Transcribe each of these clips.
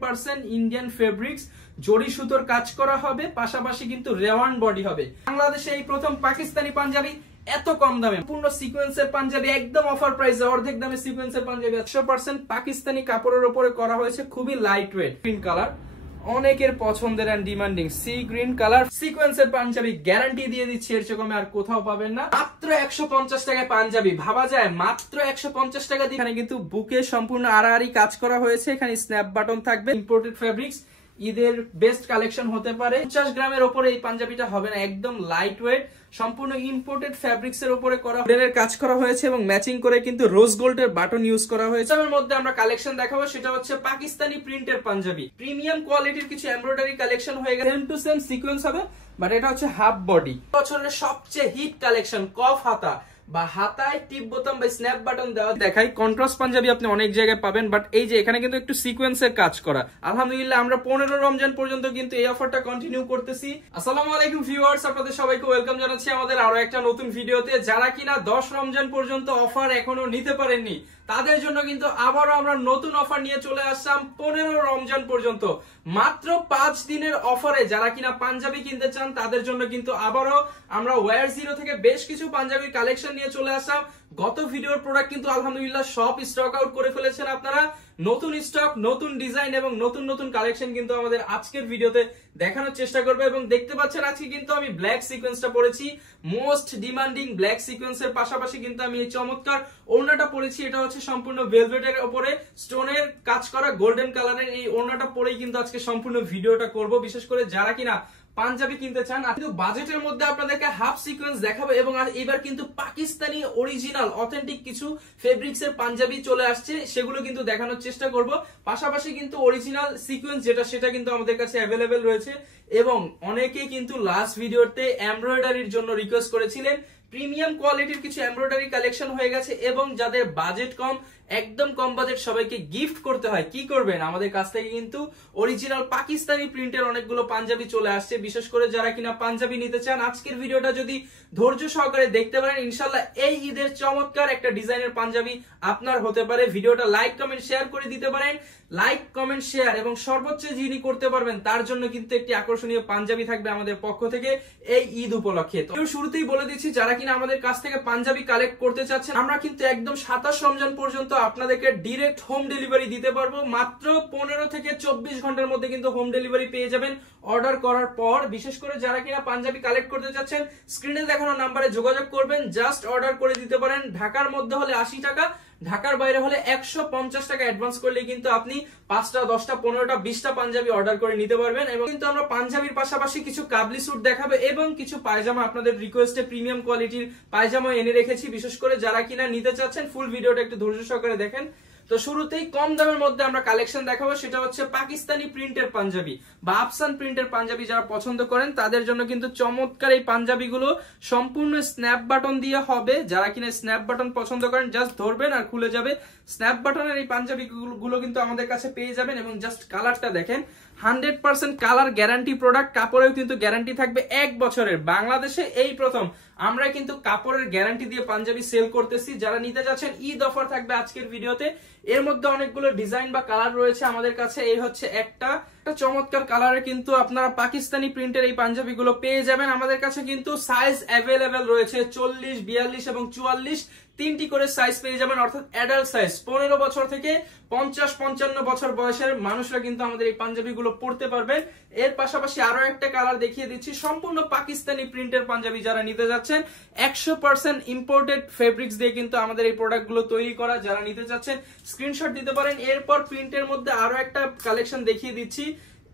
100% Indian fabrics, জরি সুতোর কাজ করা হবে, পাশাপাশি কিন্তু রেওয়ান বডি হবে। বাংলাদেশে এই প্রথম পাকিস্তানি পাঞ্জাবি এত কম দামে, পূর্ণ সিকোয়েন্সের পাঞ্জাবি একদম অফার প্রাইসে, অর্ধেক দামে সিকোয়েন্সের পাঞ্জাবি 100% পাকিস্তানি কাপড়ের উপরে করা হয়েছে, খুবই লাইট ওয়েট। গ্রিন কালার অনেকের পছন্দের and demanding sea green colour সিকোয়েন্সের পাঞ্জাবি, গ্যারান্টি দিয়ে দিচ্ছি এর চেয়ে কমে আর কোথাও পাবেন না। মাত্র 150 টাকায় পাঞ্জাবি, ভাবা যায় মাত্র 150 টাকা দিয়ে। এখানে কিন্তু বুকে সম্পূর্ণ আড়াআড়ি কাজ করা হয়েছে, এখানে স্ন্যাপ বাটন থাকবে। ইম্পোর্টেড ফেব্রিক্স, ঈদের বেস্ট কালেকশন হতে পারে। 50 গ্রামের উপরে এই পাঞ্জাবিটা হবে না, একদম লাইট ওয়েট, সম্পূর্ণ ইম্পোর্টেড ফেব্রিক্স এর উপরে করা গোল্ডের কাজ করা হয়েছে এবং ম্যাচিং করে কিন্তু রোজ গোল্ডের বাটন ইউজ করা হয়েছে। এর মধ্যে আমরা কালেকশন দেখাবো, সেটা হচ্ছে পাকিস্তানি প্রিন্টের পাঞ্জাবি, প্রিমিয়াম কোয়ালিটির কিছু এমব্রয়ডারি কালেকশন হয়ে গেছে। সেম টু সেম সিকোয়েন্স হবে, বাট এটা হচ্ছে হাফ বডি। বছরের সবচেয়ে হিট কালেকশন কফ হাতা বা হাতায় টিপ বোতাম বা স্ন্যাপ বাটন দেওয়া। দেখাই কন্ট্রাস্ট পাঞ্জাবি আপনি অনেক জায়গায় পাবেন, বাট এই যে এখানে কিন্তু একটু সিকোয়েন্সের কাজ করা। আলহামদুলিল্লাহ আমরা 15 রমজান পর্যন্ত কিন্তু এই অফারটা কন্টিনিউ করতেছি। আসসালামু আলাইকুম ভিউয়ার্স, আপনাদের সবাইকে ওয়েলকাম জানাচ্ছি আমাদের আরো একটা নতুন ভিডিওতে। যারা কিনা 10 রমজান পর্যন্ত অফার এখনো নিতে পারেননি, তাদের জন্য কিন্তু আবারও আমরা নতুন অফার নিয়ে চলে আসলাম 15 রমজান পর্যন্ত। মাত্র 5 দিনের অফারে যারা কিনা পাঞ্জাবি কিনতে চান, তাদের জন্য কিন্তু আবারও আমরা ওয়্যার জিরো থেকে বেশ কিছু পাঞ্জাবির কালেকশন নিয়ে চলে আসলাম। গত ভিডিওর প্রোডাক্ট কিন্তু আলহামদুলিল্লাহ সব স্টক আউট করে ফেলেছেন আপনারা। নতুন স্টক, নতুন ডিজাইন এবং নতুন নতুন কালেকশন কিন্তু আমাদের আজকের ভিডিওতে দেখানোর চেষ্টা করবো। এবং দেখতে পাচ্ছেন আজকে কিন্তু আমি ব্ল্যাক সিকোয়েন্সটা পরেছি, মোস্ট ডিমান্ডিং ব্ল্যাক সিকোয়েন্সের পাশাপাশি কিন্তু আমি এই চমৎকার ওড়নাটা পরেছি। এটা হচ্ছে সম্পূর্ণ ভেলভেটের উপরে স্টোনের কাজ করা গোল্ডেন কালারের এই ওড়নাটা পরেই কিন্তু আজকে সম্পূর্ণ ভিডিওটা করব। বিশেষ করে যারা কিনা পাঞ্জাবি কিনতে চান, কিন্তু বাজেটের মধ্যে আপনাদেরকে হাফ সিকোয়েন্স দেখাবো। এবং এবার কিন্তু পাকিস্তানি অরিজিনাল অথেন্টিক কিছু ফেব্রিক্স এর পাঞ্জাবি চলে আসছে, সেগুলো কিন্তু দেখানোর চেষ্টা করব। পাশাপাশি কিন্তু অরিজিনাল সিকোয়েন্স যেটা, সেটা কিন্তু আমাদের কাছে অ্যাভেলেবেল রয়েছে। এবং অনেকে কিন্তু লাস্ট ভিডিওতে এমব্রয়ডারির জন্য রিকোয়েস্ট করেছিলেন, প্রিমিয়াম কোয়ালিটির কিছু এমব্রয়ডারি কালেকশন হয়ে গেছে। এবং যাদের বাজেট কম, একদম কম বাজেট, সবাইকে গিফট করতে হয়, কি করবেন, আমাদের কাছ থেকে কিন্তু অরিজিনাল পাকিস্তানি প্রিন্টের অনেকগুলো পাঞ্জাবি চলে আসছে। বিশেষ করে যারা কিনা পাঞ্জাবি নিতে চান, আজকের ভিডিওটা যদি ধৈর্য সহকারে দেখতে পারেন, ইনশাল্লাহ এই ঈদের চমৎকার একটা ডিজাইনের পাঞ্জাবি আপনার হতে পারে। ভিডিওটা লাইক কমেন্ট শেয়ার করে দিতে পারেন। লাইক কমেন্ট শেয়ার এবং সর্বোচ্চ যিনি করতে পারবেন, তার জন্য কিন্তু একটি আকর্ষণীয় পাঞ্জাবি থাকবে আমাদের পক্ষ থেকে এই ঈদ উপলক্ষে। তো শুরুতেই বলে দিচ্ছি, যারা কিনা আমাদের কাছ থেকে পাঞ্জাবি কালেক্ট করতে চাচ্ছেন, আমরা কিন্তু একদম 27 রমজান পর্যন্ত আপনাদেরকে ডিরেক্ট হোম ডেলিভারি দিতে পারবো। মাত্র 15 থেকে 24 ঘন্টার মধ্যে কিন্তু হোম ডেলিভারি পেয়ে যাবেন অর্ডার করার পর। বিশেষ করে যারা কিনা পাঞ্জাবি কালেক্ট করতে চাচ্ছেন, স্ক্রিনে দেখানো নাম্বারে যোগাযোগ করবেন, জাস্ট অর্ডার করে দিতে পারেন। ঢাকার মধ্যে হলে 80 টাকা, ঢাকার বাইরে হলে 150 টাকা অ্যাডভান্স করলে কিন্তু আপনি 5টা 10টা 15টা 20টা পাঞ্জাবি অর্ডার করে নিতে পারবেন। এবং কিন্তু আমরা পাঞ্জাবির পাশাপাশি কিছু কাবলি স্যুট দেখাবো এবং কিছু পায়জামা, আপনাদের রিকোয়েস্টে প্রিমিয়াম কোয়ালিটির পায়জামা এনে রেখেছি। বিশেষ করে যারা কিনা নিতে চাচ্ছেন, ফুল ভিডিওটা একটু ধৈর্য সহকারে দেখেন। তো শুরুতেই কম দামের মধ্যে আমরা কালেকশন দেখাবো, সেটা হচ্ছে পাকিস্তানি প্রিন্টের পাঞ্জাবি বা আফসান প্রিন্টের পাঞ্জাবি। যারা পছন্দ করেন তাদের জন্য কিন্তু চমৎকার এই পাঞ্জাবিগুলো সম্পূর্ণ স্ন্যাপ বাটন দিয়ে হবে। যারা কিনা স্ন্যাপ বাটন পছন্দ করেন, জাস্ট ধরবেন আর খুলে যাবে। স্ন্যাপ বাটনের এই পাঞ্জাবিগুলো কিন্তু আমাদের কাছে পেয়ে যাবেন। এবং জাস্ট কালারটা দেখেন, 100% কালার গ্যারান্টি প্রোডাক্ট, কাপড়েও কিন্তু গ্যারান্টি থাকবে 1 বছরের। বাংলাদেশে এই প্রথম আমরা কিন্তু কাপড়ের গ্যারান্টি দিয়ে পাঞ্জাবি সেল করতেছি। যারা নিতে যাচ্ছেন, ঈদ অফার থাকবে আজকের ভিডিওতে। এর মধ্যে অনেকগুলো ডিজাইন বা কালার রয়েছে আমাদের কাছে। এই হচ্ছে একটা চমৎকার কালারে কিন্তু আপনারা পাকিস্তানি প্রিন্টের এই পাঞ্জাবিগুলো পেয়ে যাবেন। আমাদের কাছে কিন্তু সাইজ অ্যাভেলেবেল রয়েছে 40, 42 এবং 44, 3টি করে সাইজ পেয়ে যাবেন, অর্থাৎ অ্যাডাল্ট সাইজ। 15 বছর থেকে 50-55 বছর বয়সের মানুষরা কিন্তু আমাদের এই পাঞ্জাবিগুলো পরতে পারবেন। এর পাশাপাশি আরো একটা কালার দেখিয়ে দিচ্ছি, সম্পূর্ণ পাকিস্তানি প্রিন্টের পাঞ্জাবি। যারা নিতে যাচ্ছেন, 100% ইম্পোর্টেড ফেব্রিক্স দিয়ে কিন্তু আমাদের এই প্রোডাক্টগুলো তৈরি করা। যারা নিতে চাচ্ছেন স্ক্রিনশট দিতে পারেন। এরপর প্রিন্টের মধ্যে আরো একটা কালেকশন দেখিয়ে দিচ্ছি।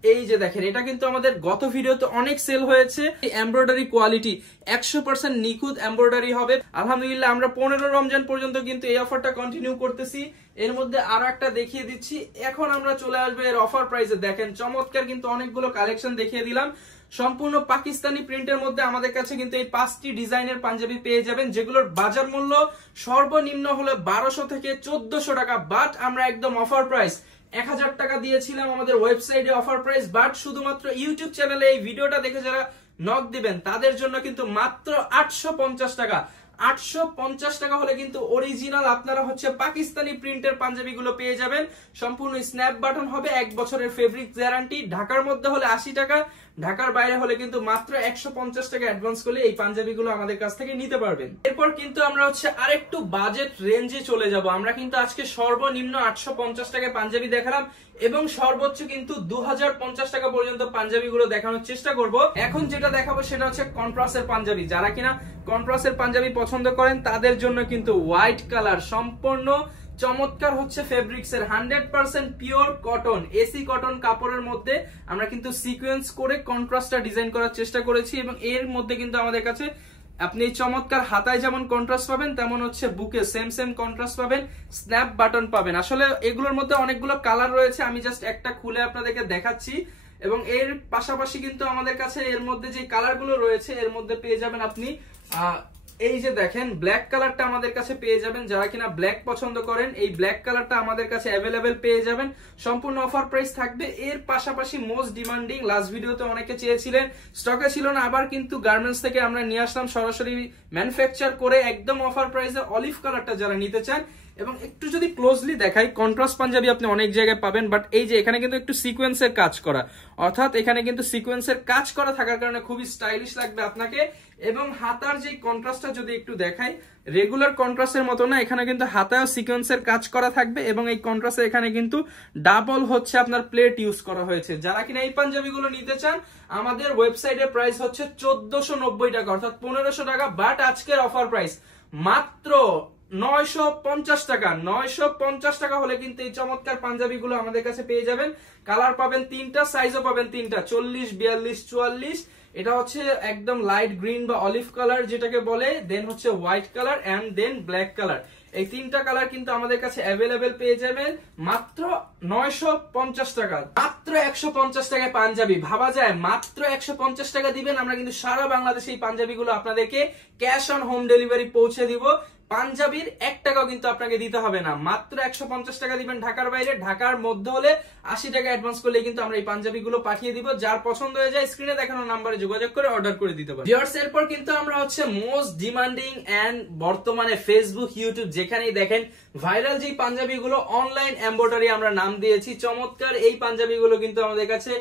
এই যে দেখেন, এটা কিন্তু আমাদের গত ভিডিওতে অনেক সেল হয়েছে। এমব্রয়ডারি কোয়ালিটি 100% নিখুঁত এমব্রয়ডারি হবে। আলহামদুলিল্লাহ আমরা 15 রমজান পর্যন্ত কিন্তু এই অফারটা কন্টিনিউ করতেছি। এর মধ্যে আরো একটা দেখিয়ে দিচ্ছি। এখন আমরা চলে আসবো এর অফার প্রাইসে। দেখেন চমৎকার কিন্তু অনেকগুলো কালেকশন দেখিয়ে দিলাম। সম্পূর্ণ পাকিস্তানি প্রিন্টের মধ্যে আমাদের কাছে কিন্তু এই 5টি ডিজাইনের পাঞ্জাবি পেয়ে যাবেন, যেগুলোর বাজার মূল্য সর্বনিম্ন হলো 1200 থেকে 1400 টাকা। বাট আমরা একদম অফার প্রাইস 1000 টাকা দিয়েছিলাম আমাদের ওয়েবসাইটে অফার প্রাইস। বাট শুধুমাত্র ইউটিউব চ্যানেলে এই ভিডিওটা দেখে যারা নক দিবেন, তাদের জন্য কিন্তু মাত্র 850 টাকা। 850 টাকা হলে কিন্তু অরিজিনাল আপনারা হচ্ছে পাকিস্তানি প্রিন্টের পাঞ্জাবিগুলো পেয়ে যাবেন। সম্পূর্ণ স্ন্যাপ বাটন হবে, 1 বছরের ফেব্রিক গ্যারান্টি। ঢাকার মধ্যে হলে 80 টাকা, ঢাকার বাইরে হলে কিন্তু মাত্র 150 টাকা অ্যাডভান্স করলে এই পাঞ্জাবিগুলো আমাদের কাছ থেকে নিতে পারবেন। এরপর কিন্তু আমরা হচ্ছে আরেকটু বাজেট রেঞ্জে চলে যাব। আমরা কিন্তু আজকে সর্বনিম্ন 850 টাকায় পাঞ্জাবি দেখালাম এবং সর্বোচ্চ কিন্তু 2050 টাকা পর্যন্ত পাঞ্জাবিগুলো দেখানোর চেষ্টা করব। এখন যেটা দেখাবো সেটা হচ্ছে কন্ট্রাস্টের পাঞ্জাবি। যারা কিনা কন্ট্রাস্টের পাঞ্জাবি পছন্দ করেন তাদের জন্য কিন্তু হোয়াইট কালার সম্পূর্ণ চমৎকার হচ্ছে ফেব্রিক্স এর 100% পিওর কটন, এসি কটন কাপড়ের মধ্যে আমরা কিন্তু সিকোয়েন্স করে কন্ট্রাস্টটা ডিজাইন করার চেষ্টা করেছি এবং এর মধ্যে কিন্তু আমাদের কাছে আপনি চমৎকার হাতায় যেমন কন্ট্রাস্ট পাবেন তেমন হচ্ছে বুকে সেম কন্ট্রাস্ট পাবেন, স্ন্যাপ বাটন পাবেন। আসলে এগুলোর মধ্যে অনেকগুলো কালার রয়েছে, আমি জাস্ট একটা খুলে আপনাদেরকে দেখাচ্ছি। এবং এর পাশাপাশি কিন্তু আমাদের কাছে এর মধ্যে যে কালারগুলো রয়েছে এর মধ্যে পেয়ে যাবেন আপনি এই যে দেখেন ব্ল্যাক কালারটা আমাদের কাছে পেয়ে যাবেন। যারা কিনা ব্ল্যাক পছন্দ করেন এই ব্ল্যাক কালারটা আমাদের কাছে অ্যাভেলেবেল পেয়ে যাবেন। সম্পূর্ণ অফার প্রাইস থাকবে। এর পাশাপাশি মোস্ট ডিমান্ডিং, লাস্ট ভিডিওতে অনেকে চেয়েছিলেন, স্টকে ছিল না, আবার কিন্তু গার্মেন্টস থেকে আমরা নিয়ে আসলাম সরাসরি ম্যানুফ্যাকচার করে একদম অফার প্রাইসে অলিভ কালারটা যারা নিতে চান। এবং একটু যদি ক্লোজলি দেখাই, কন্ট্রাস্ট পাঞ্জাবি আপনি অনেক জায়গায় পাবেন, বাট এই যে এখানে কিন্তু একটু সিকোয়েন্সের কাজ করা, অর্থাৎ এখানে কিন্তু সিকোয়েন্সের কাজ করা থাকার কারণে খুবই স্টাইলিশ লাগবে আপনাকে। এবং হাতার যে কন্ট্রাস্টটা যদি একটু দেখাই, রেগুলার কন্ট্রাস্টের মতো না, এখানে কিন্তু হাতায় সিকোয়েন্সের কাজ করা থাকবে এবং এই কন্ট্রাস্টে এখানে কিন্তু ডাবল হচ্ছে আপনার প্লেট ইউজ করা হয়েছে। যারা কিনা এই পাঞ্জাবিগুলো নিতে চান আমাদের ওয়েবসাইটের প্রাইস হচ্ছে 1490 টাকা, অর্থাৎ 1500 টাকা, বাট আজকের অফার প্রাইস মাত্র 950 টাকা। 950 টাকা হলে কিন্তু এই চমৎকার পাঞ্জাবিগুলো আমাদের কাছে পেয়ে যাবেন। কালার পাবেন 3টা, সাইজও পাবেন 3টা, 40, 42, 44। এটা হচ্ছে একদম লাইট গ্রিন বা অলিভ কালার যেটাকে বলে, দেন হচ্ছে white colour and then black colour. এই 3টা কালার কিন্তু আমাদের কাছে অ্যাভেলেবেল পেয়ে যাবেন মাত্র 950 টাকা। মাত্র 150 টাকায় পাঞ্জাবি, ভাবা যায় মাত্র 150 টাকা দিবেন, আমরা কিন্তু সারা বাংলাদেশে এই পাঞ্জাবিগুলো আপনাদেরকে ক্যাশ অন হোম ডেলিভারি পৌঁছে দিব। পাঞ্জাবির 1 টাকাও কিন্তু আপনাকে দিতে হবে না, মাত্র 150 টাকা দিবেন ঢাকার বাইরে। ঢাকার মধ্যে হলে 80 টাকা অ্যাডভান্স করলে কিন্তু আমরা এই পাঞ্জাবিগুলো পাঠিয়ে দিব। যার পছন্দ হয়ে যায় স্ক্রিনে দেখানো নাম্বারে যোগাযোগ করে অর্ডার করে দিতে পারেন। ভিউয়ার্স, এরপর কিন্তু আমরা হচ্ছে মোস্ট ডিমান্ডিং এন্ড বর্তমানে ফেসবুক, ইউটিউব যেখানেই দেখেন ভাইরাল যে পাঞ্জাবিগুলো, অনলাইন এমব্রয়ডারি আমরা নাম দিয়েছি। চমৎকার এই পাঞ্জাবিগুলো কিন্তু আমাদের কাছে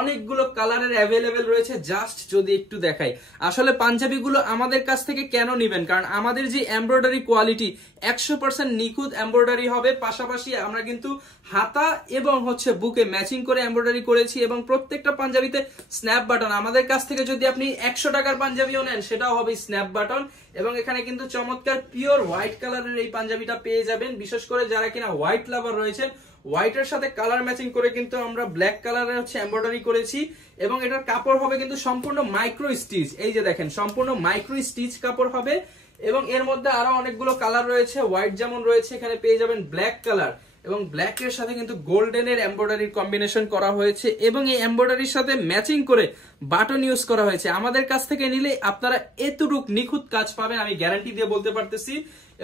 অনেকগুলো কালারের অ্যাভেলেবেল রয়েছে। জাস্ট যদি একটু দেখাই, আসলে পাঞ্জাবিগুলো আমাদের কাছ থেকে কেন নিবেন, কারণ আমাদের যে এমব্রয়ডারি কোয়ালিটি 100% নিখুঁত এমব্রয়ডারি হবে। পাশাপাশি আমরা কিন্তু হাতা এবং হচ্ছে বুকে ম্যাচিং করে এমব্রয়ডারি করেছি এবং প্রত্যেকটা পাঞ্জাবিতে স্ন্যাপ বাটন। আমাদের কাছ থেকে যদি আপনি 100 টাকার পাঞ্জাবিও নেন সেটাও হবে স্ন্যাপ বাটন। এবং এখানে কিন্তু চমৎকার পিওর হোয়াইট কালারের এই পাঞ্জাবিটা পেয়ে যাবেন। বিশেষ করে যারা কিনা হোয়াইট লাভার রয়েছেন, হোয়াইটের সাথে কালার ম্যাচিং করে কিন্তু আমরা ব্ল্যাক কালারের হচ্ছে এমব্রয়ডারি করেছি এবং এটার কাপড় হবে কিন্তু সম্পূর্ণ মাইক্রো স্টিচ। এই যে দেখেন সম্পূর্ণ মাইক্রো স্টিচ কাপড় হবে এবং এর মধ্যে আরো অনেকগুলো কালার রয়েছে। হোয়াইট যেমন রয়েছে, এখানে পেয়ে যাবেন ব্ল্যাক কালার এবং ব্ল্যাক এর সাথে কিন্তু গোল্ডেনের এমব্রয়ডারির কম্বিনেশন করা হয়েছে এবং এই এমব্রয়ডারির সাথে ম্যাচিং করে বাটন ইউজ করা হয়েছে। আমাদের কাছ থেকে নিলে আপনারা এতটুক নিখুঁত কাজ পাবেন, আমি গ্যারান্টি দিয়ে বলতে পারতেছি।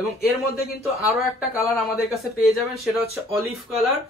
এবং এর মধ্যে কিন্তু আরো একটা কালার আমাদের কাছে পেয়ে যাবেন, সেটা হচ্ছে olive colour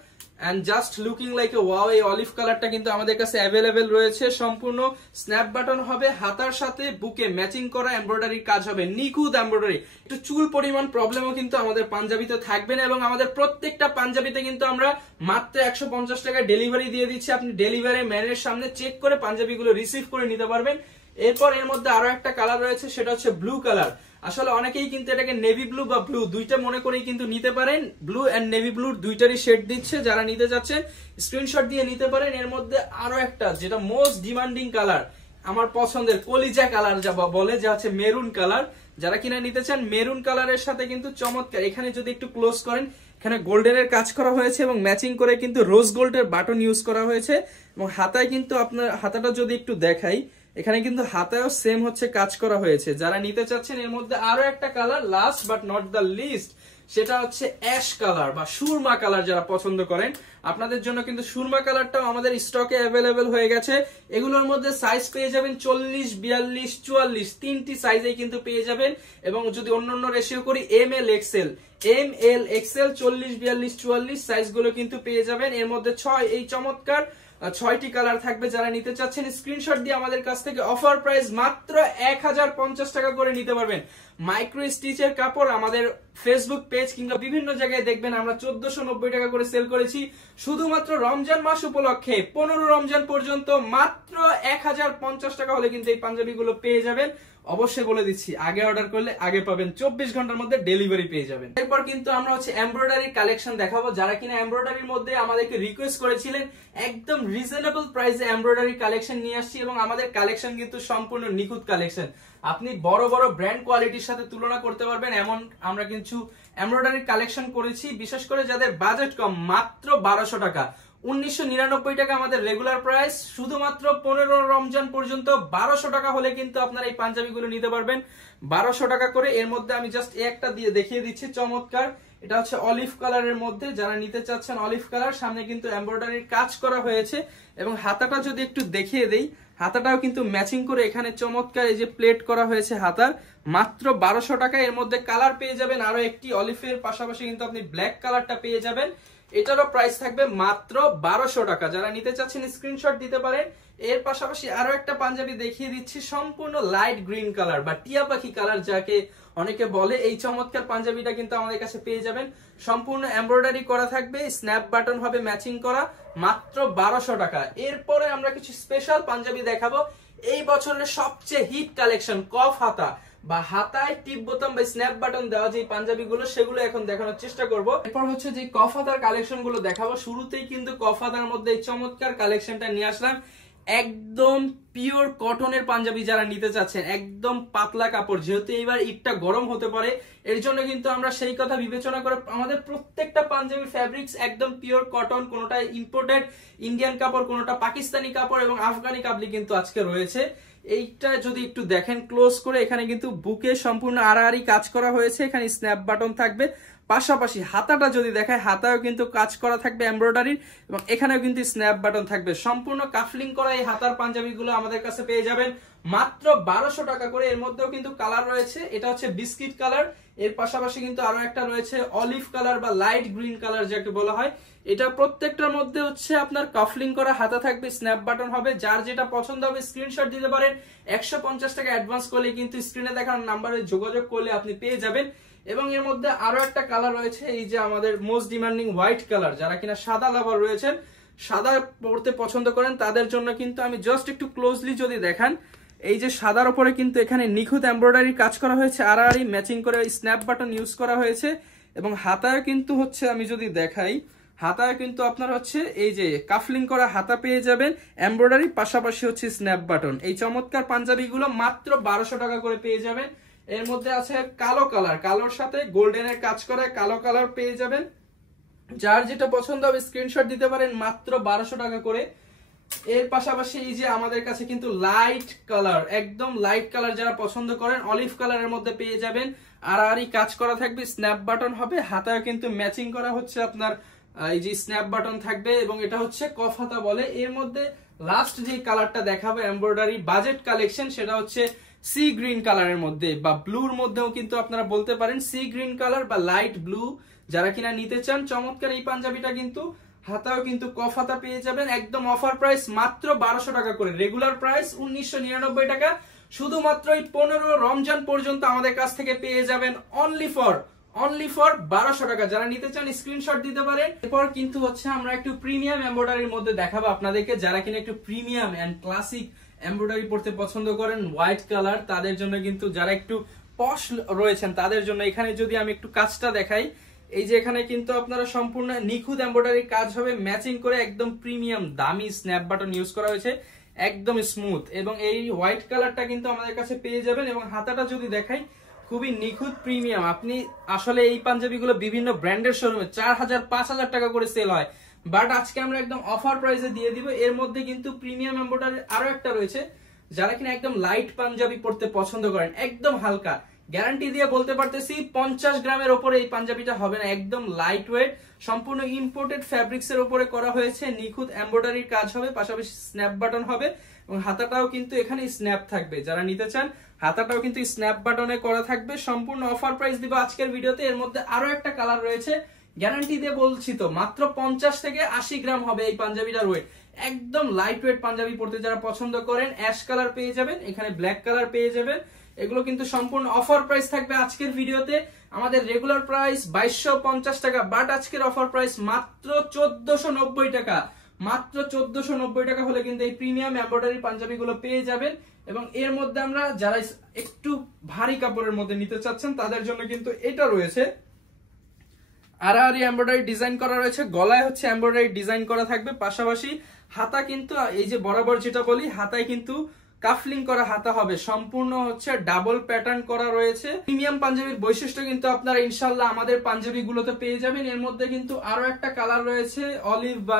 and just looking like a wow. এই অলিভ কালারটা কিন্তু আমাদের কাছে অ্যাভেলেবেল রয়েছে। সম্পূর্ণ স্ন্যাপ বাটন হবে, হাতার সাথে বুকে ম্যাচিং করা এমব্রয়ডারির কাজ হবে, নিখুঁত এমব্রয়ডারি। একটু চুল পরিমাণ প্রবলেমও কিন্তু আমাদের পাঞ্জাবিতে থাকবে না এবং আমাদের প্রত্যেকটা পাঞ্জাবিতে কিন্তু আমরা মাত্র 150 টাকা ডেলিভারি দিয়ে দিচ্ছি। আপনি ডেলিভারি ম্যানের সামনে চেক করে পাঞ্জাবিগুলো রিসিভ করে নিতে পারবেন। এরপর এর মধ্যে আরো একটা কালার রয়েছে, সেটা হচ্ছে ব্লু কালার। আসলে অনেকেই কিন্তু এটাকে নেভি ব্লু বা ব্লু দুইটা মনে করেই কিন্তু নিতে পারেন। ব্লু এন্ড নেভি ব্লুর দুইটারই শেড দিচ্ছে, যারা নিতে যাচ্ছেন স্ক্রিনশট দিয়ে নিতে পারেন। এর মধ্যে আরো একটা যেটা মোস্ট ডিমান্ডিং কালার, আমার পছন্দের কলিজা কালার যা বলে, যা হচ্ছে মেরুন কালার। যারা কিনা নিতে চান মেরুন কালারের সাথে কিন্তু চমৎকার, এখানে যদি একটু ক্লোজ করেন এখানে গোল্ডেনের কাজ করা হয়েছে এবং ম্যাচিং করে কিন্তু রোজ গোল্ডের বাটন ইউজ করা হয়েছে। এবং হাতায় কিন্তু আপনার হাতাটা যদি একটু দেখাই, এখানে কিন্তু হাতায়ও সেম হচ্ছে কাজ করা হয়েছে। যারা নিতে চাচ্ছেন এর মধ্যে আরো একটা colour, last but not the least, সেটা হচ্ছে অ্যাশ কালার বা সুরমা কালার। যারা পছন্দ করেন আপনাদের জন্য কিন্তু সুরমা কালারটাও আমাদের স্টকে অ্যাভেলেবেল হয়ে গেছে। এগুলোর মধ্যে সাইজ পেয়ে যাবেন 40, 42, 44 তিনটি সাইজেই কিন্তু পেয়ে যাবেন। এবং যদি অন্যান্য রেশিও করি ML XL, 40, 42, 44 সাইজগুলো কিন্তু পেয়ে যাবেন। এর মধ্যে 6 এই চমৎকার 6টি কালার থাকবে। যারা নিতে চাচ্ছেন স্ক্রিনশট দিয়ে আমাদের কাছ থেকে অফার প্রাইস মাত্র 1050 টাকা করে নিতে পারবেন। মাইক্রো স্টিচের কাপড় আমাদের ফেসবুক পেজ কিংবা বিভিন্ন জায়গায় দেখবেন আমরা 1490 টাকা করে সেল করেছি। শুধুমাত্র রমজান মাস উপলক্ষে 15 রমজান পর্যন্ত মাত্র 1050 টাকা হলে কিন্তু এই পাঞ্জাবিগুলো পেয়ে যাবেন। অবশ্যই বলে দিচ্ছি, আগে অর্ডার করলে আগে পাবেন, 24 ঘন্টার মধ্যে ডেলিভারি পেয়ে যাবেন। এরপর কিন্তু আমরা হচ্ছে এমব্রয়ডারি কালেকশন দেখাবো। যারা কিনা এমব্রয়ডারির মধ্যে আমাদেরকে রিকোয়েস্ট করেছিলেন, একদম রিজনেবল প্রাইসে এমব্রয়ডারি কালেকশন নিয়ে আসছি এবং আমাদের কালেকশন কিন্তু সম্পূর্ণ নিখুঁত কালেকশন। আপনি বড় বড় ব্র্যান্ড কোয়ালিটির সাথে তুলনা করতে পারবেন এমন আমরা কিছু এমব্রয়ডারি কালেকশন করেছি। বিশেষ করে যাদের বাজেট কম, মাত্র 1200 টাকা, 1999 টাকা আমাদের রেগুলার প্রাইস। শুধুমাত্র 15 রমজান পর্যন্ত 1200 টাকা হলে কিন্তু আপনারা এই পাঞ্জাবিগুলো নিতে পারবেন 1200 টাকা করে। এর মধ্যে আমি জাস্ট একটা দিয়ে দেখিয়ে দিচ্ছি, চমৎকার। এটা হচ্ছে অলিভ কালারের মধ্যে, যারা নিতে চাচ্ছেন অলিভ কালার, সামনে কিন্তু এমব্রয়ডারির কাজ করা হয়েছে এবং হাতাটা যদি একটু দেখিয়ে দেই, হাতাটাও কিন্তু ম্যাচিং করে এখানে চমৎকার এই যে প্লেট করা হয়েছে হাতার, মাত্র 1200 টাকা। এর মধ্যে কালার পেয়ে যাবেন আরো একটি, অলিভের পাশাপাশি কিন্তু আপনি ব্ল্যাক কালারটা পেয়ে যাবেন। এটারও প্রাইস থাকবে মাত্র 1200 টাকা। যারা নিতে চাচ্ছেন স্ক্রিনশট দিতে পারেন। এর পাশাপাশি আরো একটা পাঞ্জাবি দেখিয়ে দিচ্ছি, সম্পূর্ণ লাইট গ্রিন কালার বা টিয়া পাখি কালার যাকে অনেকে বলে। এই চমৎকার পাঞ্জাবিটা কিন্তু আমাদের কাছে পেয়ে যাবেন, সম্পূর্ণ এমব্রয়ডারি করা থাকবে, স্ন্যাপ বাটন হবে ম্যাচিং করা, মাত্র 1200 টাকা। এরপরে আমরা কিছু স্পেশাল পাঞ্জাবি দেখাবো, এই বছরের সবচেয়ে হিট কালেকশন, কফ হাতা বা হাতায় টিপ বোতাম বা স্ন্যাপ বাটন দেওয়া যে পাঞ্জাবিগুলো, সেগুলো এখন দেখানোর চেষ্টা করব। এরপর হচ্ছে যে কফ হাতার কালেকশন গুলো দেখাবো। শুরুতেই কিন্তু কফ হাতার মধ্যে এই চমৎকার কালেকশনটা নিয়ে আসলাম, একদম পিওর কটনের পাঞ্জাবি। যারা নিতে চাচ্ছেন একদম পাতলা কাপড়, যেহেতু এইবার ঈদটা গরম হতে পারে, এর জন্য কিন্তু আমরা সেই কথা বিবেচনা করে আমাদের প্রত্যেকটা পাঞ্জাবির ফ্যাব্রিক্স একদম পিওর কটন, কোনোটা ইম্পোর্টেড ইন্ডিয়ান কাপড়, কোনোটা পাকিস্তানি কাপড় এবং আফগানি কাপড় কিন্তু আজকে রয়েছে। এইটা যদি একটু দেখেন ক্লোজ করে, এখানে কিন্তু বুকে সম্পূর্ণ আড়াআড়ি কাজ করা হয়েছে, এখানে স্ন্যাপ বাটন থাকবে। পাশাপাশি হাতাটা যদি দেখায়, হাতাও কিন্তু কাজ করা থাকবে এমব্রয়ডারির এবং এখানেও কিন্তু স্ন্যাপ বাটন থাকবে। সম্পূর্ণ কাফলিং করা এই হাতার পাঞ্জাবিগুলো আমাদের কাছে পেয়ে যাবেন মাত্র 1200 টাকা করে। এর মধ্যেও কিন্তু কালার রয়েছে, এটা হচ্ছে বিস্কিট কালার, এর পাশাপাশি কিন্তু আরো একটা রয়েছে অলিভ কালার বা লাইট গ্রিন কালার যাকে বলা হয়। এটা প্রত্যেকটার মধ্যে হচ্ছে আপনার কাফলিং করা হাতা থাকবে, স্ন্যাপ বাটন হবে। যার যেটা পছন্দ হবে স্ক্রিনশট দিতে পারেন, 150 টাকা অ্যাডভান্স করলে কিন্তু স্ক্রিনে দেখানো নাম্বারে যোগাযোগ করলে আপনি পেয়ে যাবেন। এবং এর মধ্যে আরো একটা কালার রয়েছে, এই যে আমাদের মোস্ট ডিমান্ডিং হোয়াইট কালার। যারা কিনা সাদা লাভার রয়েছেন, সাদা পড়তে পছন্দ করেন, তাদের জন্য কিন্তু আমি জাস্ট একটু ক্লোজলি যদি দেখান, এই যে সাদার উপরে কিন্তু এখানে নিখুঁত এমব্রয়ডারি কাজ করা হয়েছে, আড়াআড়ি ম্যাচিং করে স্ন্যাপ বাটন ইউজ করা হয়েছে এবং হাতায় কিন্তু হচ্ছে আমি যদি দেখাই, হাতায় কিন্তু আপনার হচ্ছে এই যে কাফলিং করা হাতা পেয়ে যাবেন, এমব্রয়ডারি পাশাপাশি হচ্ছে স্ন্যাপ বাটন। এই চমৎকার পাঞ্জাবিগুলো মাত্র 1200 টাকা করে পেয়ে যাবেন। এর মধ্যে আছে কালো কালার, কালোর সাথে গোল্ডেনের কাজ করে কালো কালার পেয়ে যাবেন। যার যেটা পছন্দ হবে স্ক্রিনশট দিতে পারেন, মাত্র 1200 টাকা করে। এর পাশাপাশি এই যে আমাদের কাছে কিন্তু লাইট কালার, একদম লাইট কালার যারা পছন্দ করেন, অলিভ কালারের মধ্যে পেয়ে যাবেন, আড়াআড়ি কাজ করা থাকবে, স্ন্যাপ বাটন হবে, হাতায় কিন্তু ম্যাচিং করা হচ্ছে আপনার এই যে স্ন্যাপ বাটন থাকবে এবং এটা হচ্ছে কফ হাতা বলে। এর মধ্যে লাস্ট যে কালারটা দেখাবো এমব্রয়ডারি বাজেট কালেকশন, সেটা হচ্ছে সি গ্রিন কালারের মধ্যে বা ব্লুর মধ্যেও কিন্তু আপনারা বলতে পারেন, সি গ্রিন কালার বা লাইট ব্লু। যারা কিনা নিতে চান চমৎকার এই পাঞ্জাবিটা, কিন্তু হাতাও কিন্তু কফ হাতা পেয়ে যাবেন, একদম অফার প্রাইস মাত্র 1200 টাকা করে। রেগুলার প্রাইস 1999 টাকা। শুধুমাত্র এই 15 রমজান পর্যন্ত আমাদের কাছ থেকে পেয়ে যাবেন অনলি ফর 1200 টাকা। যারা নিতে চান স্ক্রিনশট দিতে পারেন। এরপর কিন্তু হচ্ছে আমরা একটু প্রিমিয়াম এমব্রয়ডারির মধ্যে দেখাবো আপনাদেরকে। যারা কিনা একটু প্রিমিয়াম এন্ড ক্লাসিক এমব্রয়ডারি পড়তে পছন্দ করেন, হোয়াইট কালার, তাদের জন্য কিন্তু, যারা একটু পশ রয়েছেন তাদের জন্য, এখানে যদি আমি একটু কাজটা দেখাই, এই যে এখানে কিন্তু আপনারা সম্পূর্ণ নিখুঁত এমব্রয়ডারি কাজ হবে, ম্যাচিং করে একদম প্রিমিয়াম দামি স্ন্যাপ বাটন ইউজ করা হয়েছে, একদম স্মুথ। এবং এই হোয়াইট কালারটা কিন্তু আমাদের কাছে পেয়ে যাবেন। এবং হাতাটা যদি দেখাই, খুবই নিখুঁত প্রিমিয়াম। আপনি আসলে এই পাঞ্জাবিগুলো বিভিন্ন ব্র্যান্ডের শোরুমে 4000 5000 টাকা করে সেল হয়, বাট আজকে আমরা একদম অফার প্রাইসে দিয়ে দিব। এর মধ্যে কিন্তু প্রিমিয়াম এমব্রয়ডারি আরো একটা রয়েছে। যারা কিনা একদম লাইট পাঞ্জাবি পড়তে পছন্দ করেন, একদম হালকা, গ্যারান্টি দিয়ে বলতে পারতেছি 50 গ্রামের উপরে এই পাঞ্জাবিটা হবে না, একদম লাইট ওয়েট, সম্পূর্ণ ইম্পোর্টেড ফ্যাব্রিক্স এর উপরে করা হয়েছে, নিখুঁত এমব্রয়ডারির কাজ হবে, পাশাপাশি স্ন্যাপ বাটন হবে এবং হাতাটাও কিন্তু এখানে স্ন্যাপ থাকবে। যারা নিতে চান হাতাটাও কিন্তু স্ন্যাপ বাটনে করা থাকবে। সম্পূর্ণ অফার প্রাইস দিব আজকের ভিডিওতে। এর মধ্যে আরো একটা কালার রয়েছে, গ্যারান্টি দিয়ে বলছি তো, মাত্র 50 থেকে 80 গ্রাম হবে এই পাঞ্জাবিটার ওয়েট, একদম লাইট ওয়েট পাঞ্জাবি পড়তে যারা পছন্দ করেন অ্যাশ কালার পেয়ে যাবেন, এখানে ব্ল্যাক কালার পেয়ে যাবেন। এগুলো কিন্তু সম্পূর্ণ অফার প্রাইস থাকবে আজকের ভিডিওতে। আমাদের রেগুলার প্রাইস 2250 টাকা, বাট আজকের অফার প্রাইস মাত্র 1490 টাকা। মাত্র 1490 টাকা হলে কিন্তু এই প্রিমিয়াম এমব্রয়ডারি পাঞ্জাবিগুলো পেয়ে যাবেন। এবং এর মধ্যে আমরা যারা একটু ভারী কাপড়ের মধ্যে নিতে চাচ্ছেন তাদের জন্য কিন্তু এটা রয়েছে, আড়াআড়ি এমব্রয়ডারি ডিজাইন করা রয়েছে, গলায় হচ্ছে এমব্রয়ডারি ডিজাইন করা থাকবে, পাশাপাশি হাতা কিন্তু এই যে বরাবর যেটা বলি হাতায় কিন্তু কাফলিং করা হাতা হবে, সম্পূর্ণ হচ্ছে ডাবল প্যাটার্ন করা রয়েছে। প্রিমিয়াম পাঞ্জাবির বৈশিষ্ট্য কিন্তু আপনারা ইনশাআল্লাহ আমাদের পাঞ্জাবিগুলোতে পেয়ে যাবেন। এর মধ্যে কিন্তু আরো একটা কালার রয়েছে অলিভ বা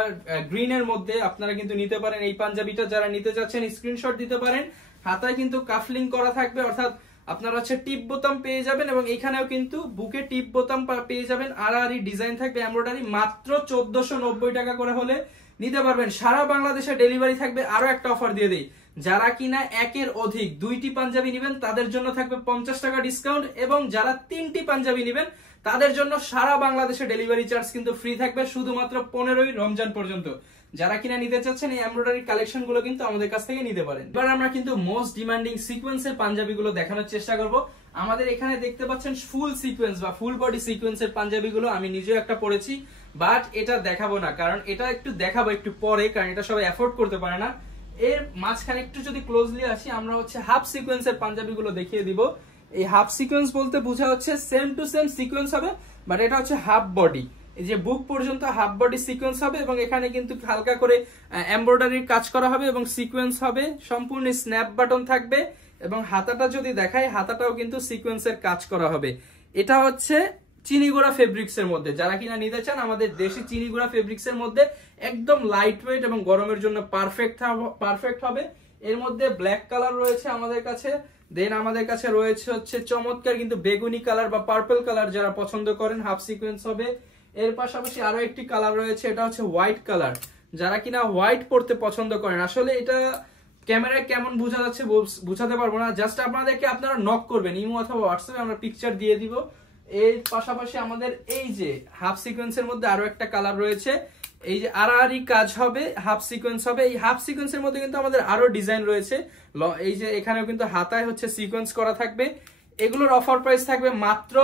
গ্রিন এর মধ্যে, আপনারা কিন্তু নিতে পারেন এই পাঞ্জাবিটা। যারা নিতে চাচ্ছেন স্ক্রিনশট দিতে পারেন। হাতায় কিন্তু কাফলিং করা থাকবে, অর্থাৎ আপনারা হচ্ছে টিপ বোতাম পেয়ে যাবেন এবং এখানেও কিন্তু বুকে টিপ বোতাম পেয়ে যাবেন। আড়াআড়ি ডিজাইন থাকবে এমব্রয়ডারি, মাত্র 1490 টাকা করে হলে নিতে পারবেন। সারা বাংলাদেশে ডেলিভারি থাকবে। আরো একটা অফার দিয়ে দেই, যারা কিনা একের অধিক 2টি পাঞ্জাবি নেবেন তাদের জন্য থাকবে 50 টাকা ডিসকাউন্ট, এবং যারা 3টি পাঞ্জাবি নেবেন তাদের জন্য সারা বাংলাদেশে ডেলিভারি চার্জ কিন্তু ফ্রি থাকবে শুধুমাত্র 15ই রমজান পর্যন্ত। যারা কিনা নিতে চাচ্ছেন এই এমব্রয়ডারি কালেকশন গুলো কিন্তু আমাদের কাছ থেকে নিতে পারেন। এবার আমরা কিন্তু মোস্ট ডিমান্ডিং সিকোয়েন্সের পাঞ্জাবি গুলো দেখানোর চেষ্টা করব। আমাদের এখানে দেখতে পাচ্ছেন ফুল সিকোয়েন্স বা ফুল বডি সিকোয়েন্সের পাঞ্জাবি গুলো, আমি নিজেও একটা পরেছি, বাট এটা দেখাবো না, কারণ এটা একটু দেখাবো একটু পরে, কারণ এটা সবাই অ্যাফোর্ড করতে পারে না। এর মাঝখানে একটু যদি ক্লোজলি আসি, আমরা হচ্ছে হাফ সিকোয়েন্সের পাঞ্জাবি গুলো দেখিয়ে দিব। এই হাফ সিকোয়েন্স বলতে বোঝা হচ্ছে সেম টু সেম সিকোয়েন্স হবে, বাট এটা হচ্ছে হাফ বডি, এই যে বুক পর্যন্ত হাফ বডি সিকোয়েন্স হবে এবং এখানে কিন্তু হালকা করে এমব্রয়ডারির কাজ করা হবে এবং সিকোয়েন্স হবে, সম্পূর্ণ স্ন্যাপ বাটন থাকবে এবং হাতাটা যদি দেখাই হাতাটাও কিন্তু সিকোয়েন্সের কাজ করা হবে। এটা হচ্ছে চিনিগুড়া ফেব্রিক্স এর মধ্যে, যারা কিনা নিতে চান আমাদের দেশি চিনিগুড়া ফেব্রিক্স এর মধ্যে একদম লাইট ওয়েট এবং গরমের জন্য পারফেক্ট হবে। এর মধ্যে ব্ল্যাক কালার রয়েছে আমাদের কাছে, দেন আমাদের কাছে রয়েছে হচ্ছে চমৎকার কিন্তু বেগুনি কালার বা পার্পল কালার, যারা পছন্দ করেন হাফ সিকোয়েন্স হবে। এর পাশাপাশি আরো একটি কালার রয়েছে, এটা হচ্ছে হোয়াইট কালার, যারা কিনা হোয়াইট পড়তে পছন্দ করেন। আসলে এটা ক্যামেরায় কেমন বোঝা যাচ্ছে বুঝাতে পারবো না, জাস্ট আপনাদেরকে আপনারা নক করবেন ইমো অথবা হোয়াটসঅ্যাপে, আমরা পিকচার দিয়ে দিব। এর পাশাপাশি আমাদের এই যে হাফ সিকোয়েন্সের মধ্যে আরো একটা কালার রয়েছে, এই যে আড়াআড়ি কাজ হবে, হাফ সিকোয়েন্স হবে। এই হাফ সিকোয়েন্সের মধ্যে কিন্তু আমাদের আরো ডিজাইন রয়েছে, এই যে এখানেও কিন্তু হাতায় হচ্ছে সিকোয়েন্স করা থাকবে। এগুলোর অফার প্রাইস থাকবে মাত্র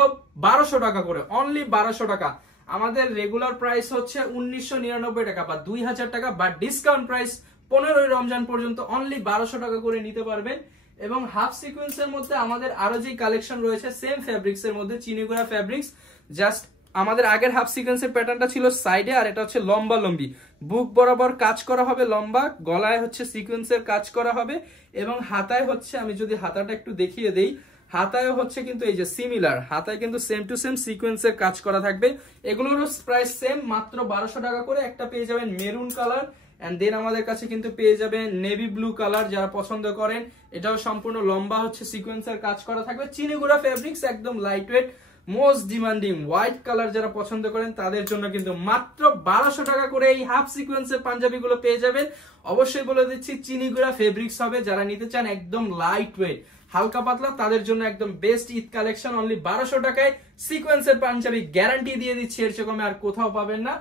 1200 টাকা করে, অনলি 1200 টাকা। আমাদের রেগুলার প্রাইস হচ্ছে 1999 টাকা বা 2000 টাকা, বা ডিসকাউন্ট প্রাইস 15ই রমজান পর্যন্ত অনলি 1200 টাকা করে নিতে পারবেন। এবং হাফ সিকোয়েন্সের মধ্যে আমাদের আরো যে কালেকশন রয়েছে সেম ফেব্রিক্স এর মধ্যে, চিনিগুড়া ফেব্রিক্স, জাস্ট আমাদের আগের হাফ সিকোয়েন্সের প্যাটার্নটা ছিল সাইডে, আর এটা হচ্ছে লম্বা লম্বি, বুক বরাবর কাজ করা হবে লম্বা, গলায় হচ্ছে সিকোয়েন্সের কাজ করা হবে এবং হাতায় হচ্ছে, আমি যদি হাতাটা একটু দেখিয়ে দেই, হাতায় হচ্ছে কিন্তু এই যে সিমিলার, হাতায় কিন্তু সেম টু সেম সিকোয়েন্সের কাজ করা থাকবে। এগুলোর প্রাইস সেম, মাত্র 1200 টাকা করে। একটা পেয়ে যাবেন মেরুন কালার, এন্ড দেন আমাদের কাছে কিন্তু পেয়ে যাবেন নেভি ব্লু কালার, যারা পছন্দ করেন। এটাও সম্পূর্ণ লম্বা হচ্ছে সিকোয়েন্সের কাজ করা থাকবে, চিনিগুড়া ফেব্রিক্স, একদম light weight, most demanding white colour যারা পছন্দ করেন তাদের জন্য কিন্তু মাত্র 1200 টাকা করে এই হাফ সিকোয়েন্সের পাঞ্জাবি গুলো পেয়ে যাবেন। অবশ্যই বলে দিচ্ছি চিনিগুড়া ফেব্রিক্স হবে, যারা নিতে চান একদম লাইট ওয়েট হালকা পাতলা তাদের জন্য একদম বেস্ট ঈদ কালেকশন, অনলি 1200 টাকায় সিকোয়েন্সের পাঞ্জাবি, গ্যারান্টি দিয়ে দিচ্ছি এর চেয়ে কমে আর কোথাও পাবেন না।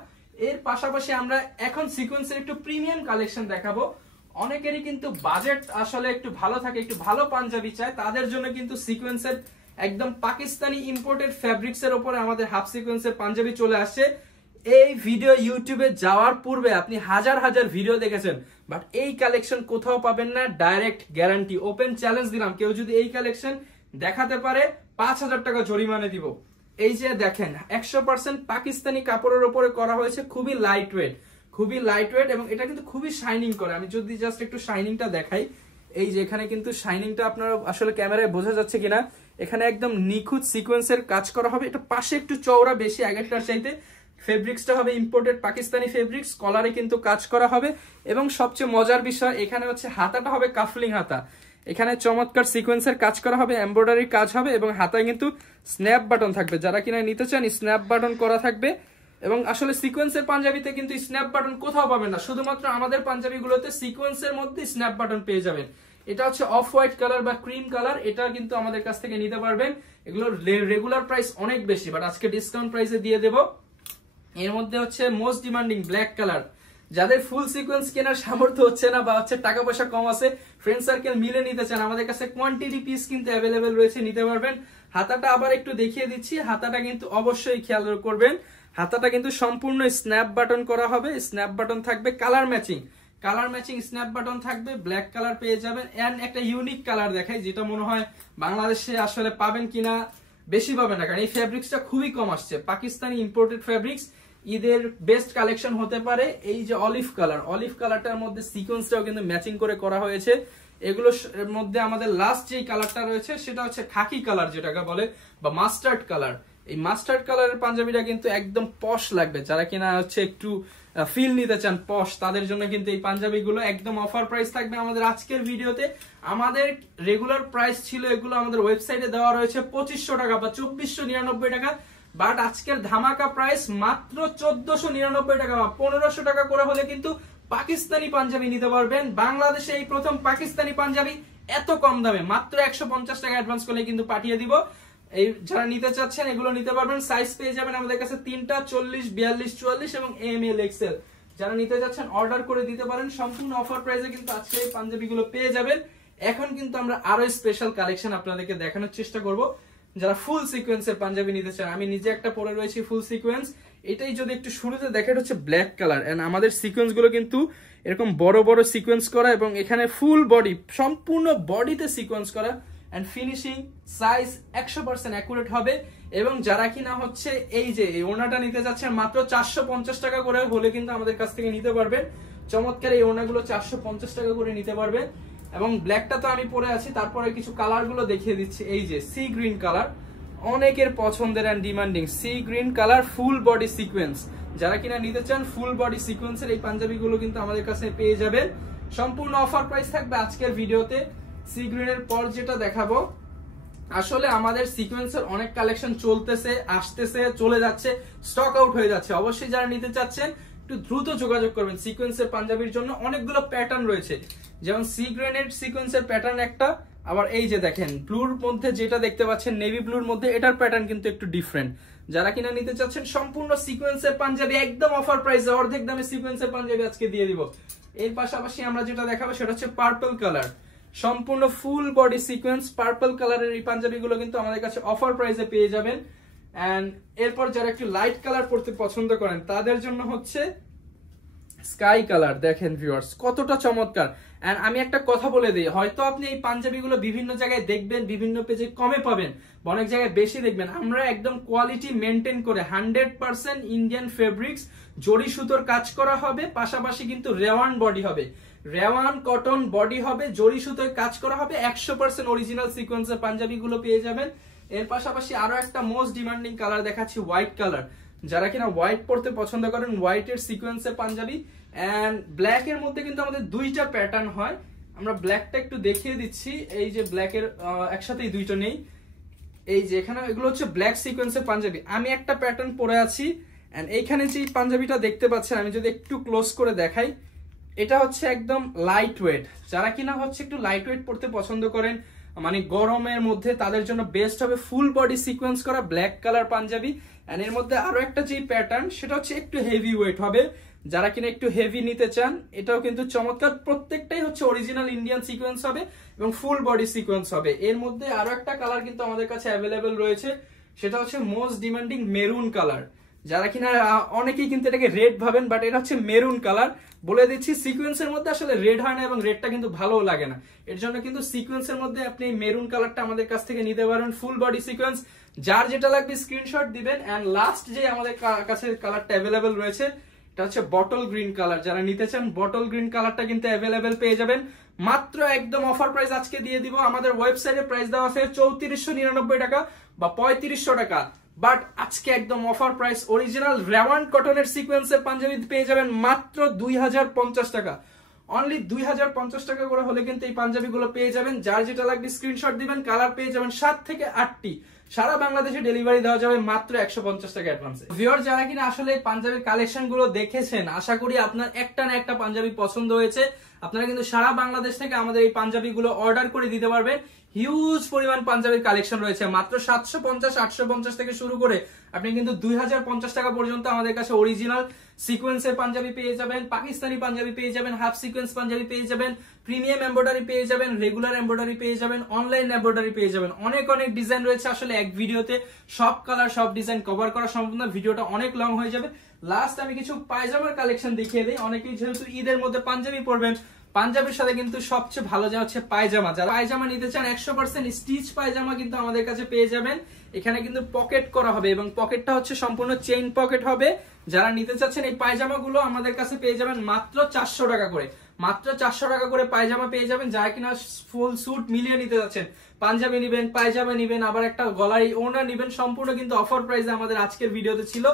এর পাশাপাশি আমরা এখন সিকোয়েন্সের একটু প্রিমিয়াম কালেকশন দেখাবো। অনেকেরই কিন্তু বাজেট আসলে একটু ভালো থাকে, একটু ভালো পাঞ্জাবি চায়, তাদের জন্য কিন্তু সিকোয়েন্সের একদম পাকিস্তানি ইম্পোর্টেড ফেব্রিক্স এর উপরে আমাদের হাফ সিকোয়েন্সের পাঞ্জাবি চলে আসছে। এই ভিডিও ইউটিউবে যাওয়ার পূর্বে আপনি হাজার হাজার ভিডিও দেখেছেন, বাট এই কালেকশন কোথাও পাবেন না, ডাইরেক্ট গ্যারান্টি, ওপেন চ্যালেঞ্জ দিলাম, কেউ যদি এই কালেকশন দেখাতে পারে 5000 টাকা জরিমানা দিব। এই যে দেখেন 100% পাকিস্তানি কাপড়ের উপরে করা হয়েছে, খুবই লাইট ওয়েট এবং এটা কিন্তু খুবই শাইনিং করে। আমি যদি জাস্ট একটু শাইনিংটা দেখাই, এই যে এখানে কিন্তু শাইনিংটা আপনারা আসলে ক্যামেরায় বোঝা যাচ্ছে কিনা, এখানে একদম নিখুঁত সিকোয়েন্সের কাজ করা হবে। এটা পাশে একটু চওড়া বেশি আগেরটার চাইতে, ফেব্রিক্সটা হবে ইম্পোর্টেড পাকিস্তানি ফেব্রিক্স, কলারে কিন্তু কাজ করা হবে এবং সবচেয়ে মজার বিষয় এখানে হচ্ছে হাতাটা হবে কাফলিং হাতা, এখানে চমৎকার সিকোয়েন্সের কাজ করা হবে, এমব্রয়ডারি কাজ হবে এবং হাতায় কিন্তু স্ন্যাপ বাটন থাকবে, যারা কিনা নিতে চান স্ন্যাপ বাটন করা থাকবে। এবং আসলে সিকোয়েন্সের পাঞ্জাবিতে কিন্তু স্ন্যাপ বাটন কোথাও পাবেন না, শুধুমাত্র আমাদের পাঞ্জাবিগুলোতে সিকোয়েন্সের মধ্যে স্ন্যাপ বাটন পেয়ে যাবেন। এটা হচ্ছে অফ হোয়াইট কালার বা ক্রিম কালার, এটা কিন্তু আমাদের কাছ থেকে নিতে পারবেন। এগুলোর রেগুলার প্রাইস অনেক বেশি, বাট আজকে ডিসকাউন্ট প্রাইসে দিয়ে দেব। এর মধ্যে হচ্ছে মোস্ট ডিমান্ডিং ব্ল্যাক কালার, যাদের ফুল সিকোয়েন্স কেনার সামর্থ্য হচ্ছে না বা হচ্ছে টাকা পয়সা কম আছে, ফ্রেন্ড সার্কেল মিলে নিতে চান, আমাদের কাছে কোয়ান্টিটি পিস কিন্তু অ্যাভেলেবেল রয়েছে, নিতে পারবেন। হাতাটা আবার একটু দেখিয়ে দিচ্ছি, হাতাটা কিন্তু অবশ্যই খেয়াল করবেন, হাতাটা কিন্তু সম্পূর্ণ স্ন্যাপ বাটন করা হবে, স্ন্যাপ বাটন থাকবে, কালার ম্যাচিং স্ন্যাপ বাটন থাকবে, ব্ল্যাক কালার পেয়ে যাবেন। এন্ড একটা ইউনিক কালার দেখাই, যেটা মনে হয় বাংলাদেশে আসলে পাবেন কিনা, বেশি পাবেন না, কারণ এই ফেব্রিক্সটা খুবই কম আসছে, পাকিস্তানি ইম্পোর্টেড ফেব্রিক্স, ঈদের বেস্ট কালেকশন হতে পারে। এই যে অলিভ কালারটার মধ্যে সিকোয়েন্সটাও কিন্তু ম্যাচিং করে করা হয়েছে। এগুলোর মধ্যে আমাদের লাস্ট যে কালারটা রয়েছে সেটা হচ্ছে খাকি কালার, যেটাকে বলে, বা মাস্টার্ড কালার। এই মাস্টার্ড কালারের পাঞ্জাবিটা কিন্তু একদম পশ লাগবে, যারা কিনা হচ্ছে একটু ফিল নিতে চান পশ, তাদের জন্য কিন্তু এই পাঞ্জাবিগুলো একদম অফার প্রাইস থাকবে আমাদের আজকের ভিডিওতে। আমাদের রেগুলার প্রাইস ছিল এগুলো আমাদের ওয়েবসাইটে দেওয়া রয়েছে 2500 টাকা বা 2499 টাকা, বাট আজকের ধামাকা প্রাইস মাত্র 1499 টাকা বা 1500 টাকা করে হলে কিন্তু পাকিস্তানি পাঞ্জাবি নিতে পারবেন। বাংলাদেশে এই প্রথম পাকিস্তানি পাঞ্জাবি এত কম দামে, মাত্র 150 টাকা অ্যাডভান্স করলে কিন্তু পাঠিয়ে দিব। এই যারা নিতে চাচ্ছেন এগুলো নিতে পারবেন। সাইজ পেয়ে যাবেন আমাদের কাছে 3টা, 40, 42, 44 এবং ML XL। যারা নিতে চাচ্ছেন অর্ডার করে দিতে পারেন, সম্পূর্ণ অফার প্রাইসে কিন্তু আজকে এই পাঞ্জাবিগুলো পেয়ে যাবেন। এখন কিন্তু আমরা আরো স্পেশাল কালেকশন আপনাদেরকে দেখানোর চেষ্টা করব। যারা ফুল সিকোয়েন্সের পাঞ্জাবি নিতে চান, আমি নিজে একটা পরে রয়েছি ফুল সিকোয়েন্স, এটাই যদি একটু শুরুতে দেখে, এটা হচ্ছে ব্ল্যাক কালার। এন্ড আমাদের সিকোয়েন্স গুলো কিন্তু এরকম বড় বড় সিকোয়েন্স করা এবং এখানে ফুল বডি, সম্পূর্ণ বডিতে সিকোয়েন্স করা, এন্ড ফিনিশিং সাইজ 100% অ্যাকুরেট হবে। এবং যারা কিনা হচ্ছে এই যে এই ওড়নাটা নিতে যাচ্ছেন মাত্র 450 টাকা করে হলে কিন্তু আমাদের কাছ থেকে নিতে পারবেন। চমৎকার এই ওড়নাগুলো 450 টাকা করে নিতে পারবেন। এবং ব্ল্যাকটা তো আমি পরে আছি, তারপরে কিছু কালার গুলো দেখিয়ে দিচ্ছি। এই যে সি গ্রিন কালার, অনেকের পছন্দের and demanding sea green colour, full body sequence. যারা কিনা নিতে চান ফুল বডি সিকোয়েন্সের এই পাঞ্জাবি গুলো কিন্তু আমাদের কাছে পেয়ে যাবেন। সম্পূর্ণ অফার প্রাইস থাকবে আজকের ভিডিওতে। সি গ্রিনের পর যেটা দেখাবো, আসলে আমাদের সিকোয়েন্সের অনেক কালেকশন চলতেছে, আসতেছে, চলে যাচ্ছে, স্টক আউট হয়ে যাচ্ছে। অবশ্যই যারা নিতে চাচ্ছেন একটু দ্রুত যোগাযোগ করবেন। সিকোয়েন্সের পাঞ্জাবির জন্য অনেকগুলো প্যাটার্ন রয়েছে, যেমন সি গ্রেনের সিকোয়েন্সের প্যাটার্ন একটা, আবার এই যে দেখেন ব্লুর মধ্যে যেটা দেখতে পাচ্ছেন, নেভি ব্লুর মধ্যে, এটার প্যাটার্ন কিন্তু একটু ডিফারেন্ট। যারা কিনা নিতে চাচ্ছেন সম্পূর্ণ সিকোয়েন্সের পাঞ্জাবি একদম অফার প্রাইসে, অর্ধেক দামে সিকোয়েন্সের পাঞ্জাবি আজকে দিয়ে দিব। এর পাশাপাশি আমরা যেটা দেখাবো সেটা হচ্ছে পার্পল কালার, সম্পূর্ণ ফুল বডি সিকোয়েন্স পার্পল কালারের এই পাঞ্জাবি গুলো কিন্তু আমাদের কাছে অফার প্রাইসে পেয়ে যাবেন। এন্ড এরপর যারা একটু লাইট কালার পড়তে পছন্দ করেন তাদের জন্য হচ্ছে স্কাই কালার। দেখেন ভিউয়ার্স কতটা চমৎকার। এন্ড আমি একটা কথা বলে দিই, হয়তো আপনি এই পাঞ্জাবিগুলো বিভিন্ন জায়গায় দেখবেন, বিভিন্ন পেজে কমে পাবেন, অনেক জায়গায় বেশি দেখবেন। আমরা একদম কোয়ালিটি মেনটেন করে 100% ইন্ডিয়ান ফেব্রিক্স, জরি সুতোর কাজ করা হবে, পাশাপাশি কিন্তু রেওয়ান বডি হবে, রেওয়ান কটন বডি হবে, জরি সুতোয় কাজ করা হবে, 100% অরিজিনাল সিকোয়েন্সের পাঞ্জাবি গুলো পেয়ে যাবেন। এর পাশাপাশি আরো একটা মোস্ট ডিমান্ডিং কালার দেখাচ্ছি, হোয়াইট কালার। যারা কিনা হোয়াইট পড়তে পছন্দ করেন, হোয়াইটের সিকোয়েন্সের পাঞ্জাবি। এন্ড ব্ল্যাক এর মধ্যে কিন্তু আমাদের দুইটা প্যাটার্ন হয়, আমরা ব্ল্যাকটা একটু দেখিয়ে দিচ্ছি। এই যে ব্ল্যাকের একসাথেই দুইটা নেই, এই যে এখানে এগুলো হচ্ছে ব্ল্যাক সিকোয়েন্সের পাঞ্জাবি। আমি একটা প্যাটার্ন পরে আছি, এন্ড এইখানে যে পাঞ্জাবিটা দেখতে পাচ্ছেন, আমি যদি একটু ক্লোজ করে দেখাই, এটা হচ্ছে একদম লাইট ওয়েট। যারা কিনা হচ্ছে একটু লাইট ওয়েট পড়তে পছন্দ করেন, মানে গরমের মধ্যে, তাদের জন্য বেস্ট হবে ফুল বডি সিকোয়েন্স করা ব্ল্যাক কালার পাঞ্জাবি। এন্ড এর মধ্যে আরো একটা যে প্যাটার্ন সেটা হচ্ছে একটু হেভি ওয়েট হবে, যারা কিনা একটু হেভি নিতে চান, এটাও কিন্তু চমৎকার। প্রত্যেকটাই হচ্ছে অরিজিনাল ইন্ডিয়ান সিকোয়েন্স হবে এবং ফুল বডি সিকোয়েন্স হবে। এর মধ্যে আরো একটা কালার কিন্তু আমাদের কাছে অ্যাভেলেবেল রয়েছে, সেটা হচ্ছে মোস্ট ডিমান্ডিং মেরুন কালার। যারা কিনা অনেকেই কিন্তু এটাকে রেড ভাবেন, বাট এটা হচ্ছে মেরুন কালার। বলে দিচ্ছি সিকোয়েন্সের মধ্যে আসলে রেড হয় না এবং রেডটা কিন্তু ভালো লাগে না, এর জন্য কিন্তু সিকোয়েন্সের মধ্যে আপনি মেরুন কালারটা আমাদের কাছ থেকে নিতে পারেন, ফুল বডি সিকোয়েন্স। যার যেটা লাগবে স্ক্রিনশট দিবেন। এন্ড লাস্ট যে আমাদের কাছে কালারটা অ্যাভেলেবেল রয়েছে এটা হচ্ছে বটল গ্রিন কালার। যারা নিতে চান বটল গ্রিন কালারটা কিন্তু অ্যাভেলেবেল পেয়ে যাবেন, মাত্র একদম অফার প্রাইস আজকে দিয়ে দিব। আমাদের ওয়েবসাইটে প্রাইস দেওয়া আছে 3499 টাকা বা 3500 টাকা, বাট আজকে একদম অফার প্রাইস অরিজিনাল রেওয়ান কটনের সিকোয়েন্সের পাঞ্জাবি পেয়ে যাবেন মাত্র 2050 টাকা। অনলি 2050 টাকা করে হলে কিন্তু এই পাঞ্জাবি গুলো পেয়ে যাবেন। যার যেটা লাগবে স্ক্রিনশট দিবেন, কালার পেয়ে যাবেন 7 থেকে 8টি, সারা বাংলাদেশে ডেলিভারি দেওয়া যাবে মাত্র 150 টাকা অ্যাডভান্সে। ভিউয়ার যারা কিনা আসলে পাঞ্জাবির কালেকশন গুলো দেখেছেন, আশা করি আপনার একটা না একটা পাঞ্জাবি পছন্দ হয়েছে। আপনারা কিন্তু সারা বাংলাদেশ থেকে আমাদের এই পাঞ্জাবি গুলো অর্ডার করে দিতে পারবেন। হিউজ পরিমাণ পাঞ্জাবির কালেকশন রয়েছে, মাত্র 750 850 থেকে শুরু করে আপনি কিন্তু 2050 টাকা পর্যন্ত আমাদের কাছে অরিজিনাল সিকোয়েন্সের পাঞ্জাবি পেয়ে যাবেন, পাকিস্তানি পাঞ্জাবি পেয়ে যাবেন, হাফ সিকোয়েন্স পাঞ্জাবি পেয়ে যাবেন, প্রিমিয়াম এমব্রয়ডারি পেয়ে যাবেন, রেগুলার এমব্রয়ডারি পেয়ে যাবেন, অনলাইন এমব্রয়ডারি পেয়ে যাবেন। অনেক অনেক ডিজাইন রয়েছে, আসলে এক ভিডিওতে সব কালার সব ডিজাইন কভার করা সম্ভব না, ভিডিওটা অনেক লং হয়ে যাবে। লাস্ট আমি কিছু পায়জামার কালেকশন দেখিয়ে দিই। অনেকেই যেহেতু ঈদের মধ্যে পাঞ্জাবি পরবেন, পাঞ্জাবির সাথে কিন্তু সবচেয়ে ভালো যা হচ্ছে পায়জামা। যারা পায়জামা নিতে চান 100% স্টিচ পায়জামা কিন্তু আমাদের কাছে পেয়ে যাবেন। এখানে কিন্তু পকেট করা হবে এবং পকেটটা হচ্ছে সম্পূর্ণ চেইন পকেট হবে। যারা নিতে চাচ্ছেন এই পায়জামাগুলো আমাদের কাছে পেয়ে যাবেন মাত্র 400 টাকা করে। মাত্র 400 টাকা করে পায়জামা পেয়ে যাবেন। যারা কিনা ফুল স্যুট মিলিয়ে নিতে যাচ্ছেন, পাঞ্জাবি নিবেন, পায়জামা নিবেন, আবার একটা গলায় ওড়না নিবেন, সম্পূর্ণ কিন্তু অফার প্রাইসে আমাদের আজকের ভিডিওতে ছিল।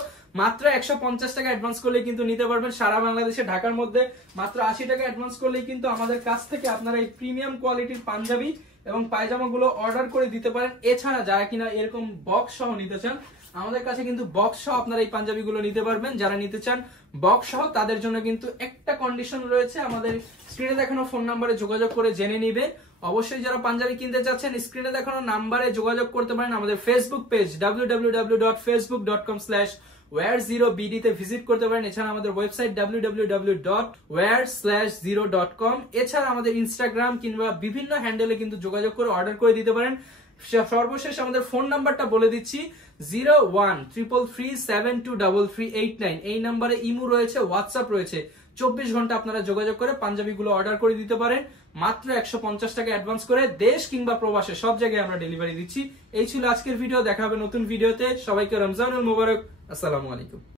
মাত্র 150 টাকা অ্যাডভান্স করলেই কিন্তু নিতে পারবেন। সারা বাংলাদেশে ঢাকার মধ্যে মাত্র 80 টাকা অ্যাডভান্স করলেই কিন্তু আমাদের কাছ থেকে আপনারা এই প্রিমিয়াম কোয়ালিটির পাঞ্জাবি এবং পায়জামাগুলো অর্ডার করে দিতে পারেন। এছাড়া যারা কিনা এরকম বক্স সহ নিতে চান, আমাদের কাছে কিন্তু বক্স সহ আপনারা এই পাঞ্জাবিগুলো নিতে পারবেন। যারা নিতে চান বক্স সহ তাদের জন্য কিন্তু একটা কন্ডিশন রয়েছে, আমাদের স্ক্রিনে দেখানো ফোন নাম্বারে যোগাযোগ করে জেনে নিবে। অবশ্যই যারা পাঞ্জাবি কিনতে চাচ্ছেন স্ক্রিনে দেখানো নাম্বারে যোগাযোগ করতে পারেন। আমাদের ফেসবুক পেজ www.facebook.com/wear0bd তে ভিজিট করতে পারেন। এছাড়া আমাদের ওয়েবসাইট www.wear0.com। এছাড়া আমাদের ইনস্টাগ্রাম কিংবা বিভিন্ন হ্যান্ডেলে কিন্তু যোগাযোগ করে অর্ডার করে দিতে পারেন। সর্বশেষ আমাদের ফোন নাম্বারটা বলে দিচ্ছি 0133372389। এই নাম্বারে ইমো রয়েছে, হোয়াটসঅ্যাপ রয়েছে। 24 ঘন্টা আপনারা যোগাযোগ করে পাঞ্জাবিগুলো অর্ডার করে দিতে পারেন। মাত্র 150 টাকা অ্যাডভান্স করে দেশ কিংবা প্রবাসে সব জায়গায় আমরা ডেলিভারি দিচ্ছি। এই ছিল আজকের ভিডিও, দেখা হবে নতুন ভিডিওতে। সবাইকে রমজানুল মুবারক। আসসালামু আলাইকুম।